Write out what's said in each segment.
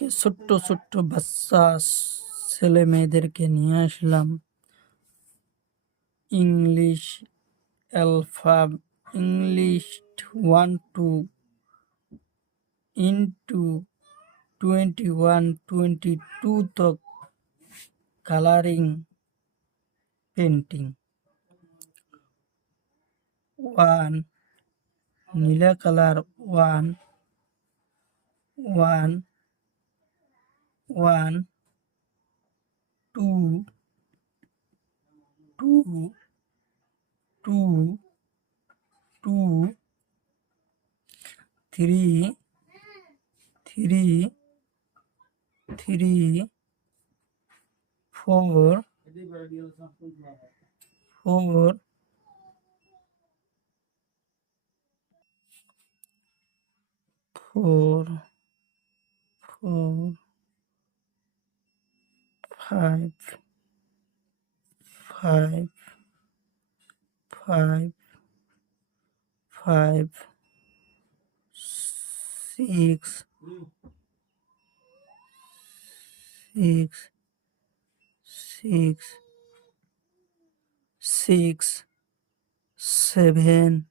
আজকে ছোট্ট ছোট্ট বাচ্চা ছেলে মেয়েদেরকে নিয়ে আসলাম ইংলিশ ইংলিশ 1 to into 21-22 তক কালারিং পেন্টিং। 1 নীলা কালার 1 2 3 4 5 6 7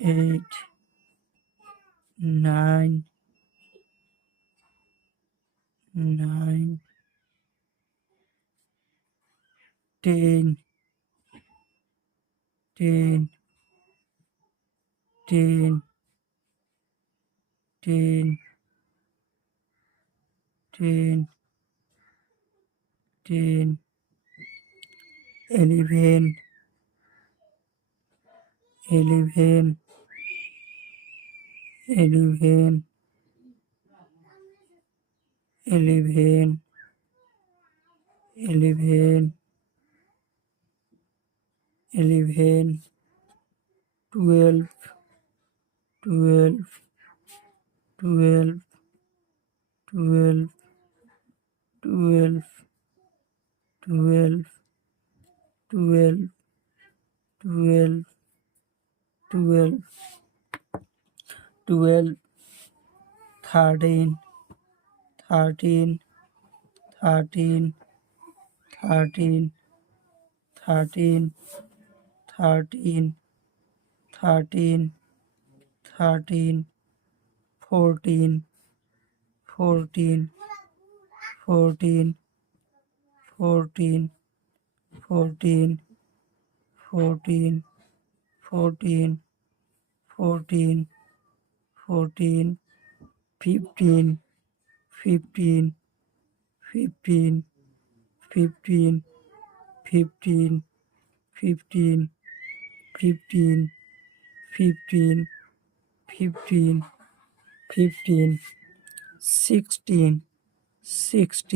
8 9 10 11 12 13 14 15 16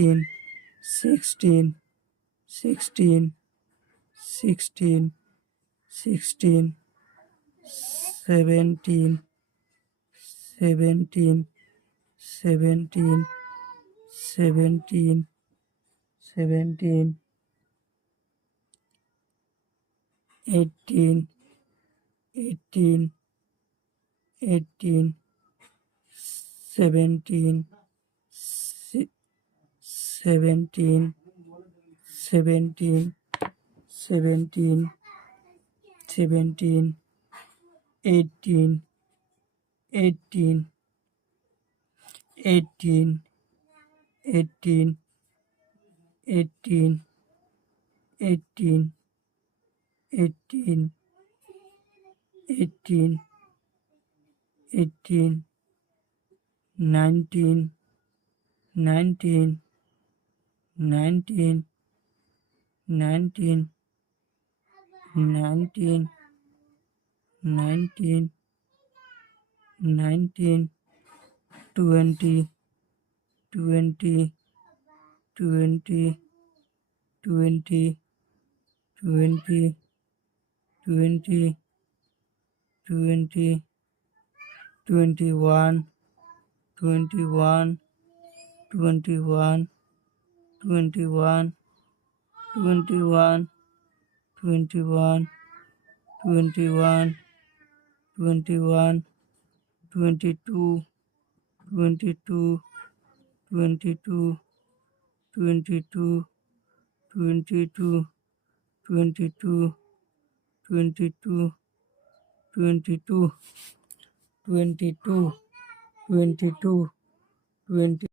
17 18 17 18 19 20 20 20, 21, 21, 21, 21, 21, 21, 21, 21, 22, 22, 22, 22, 22, 22, 22, 22, 22, 22, 20.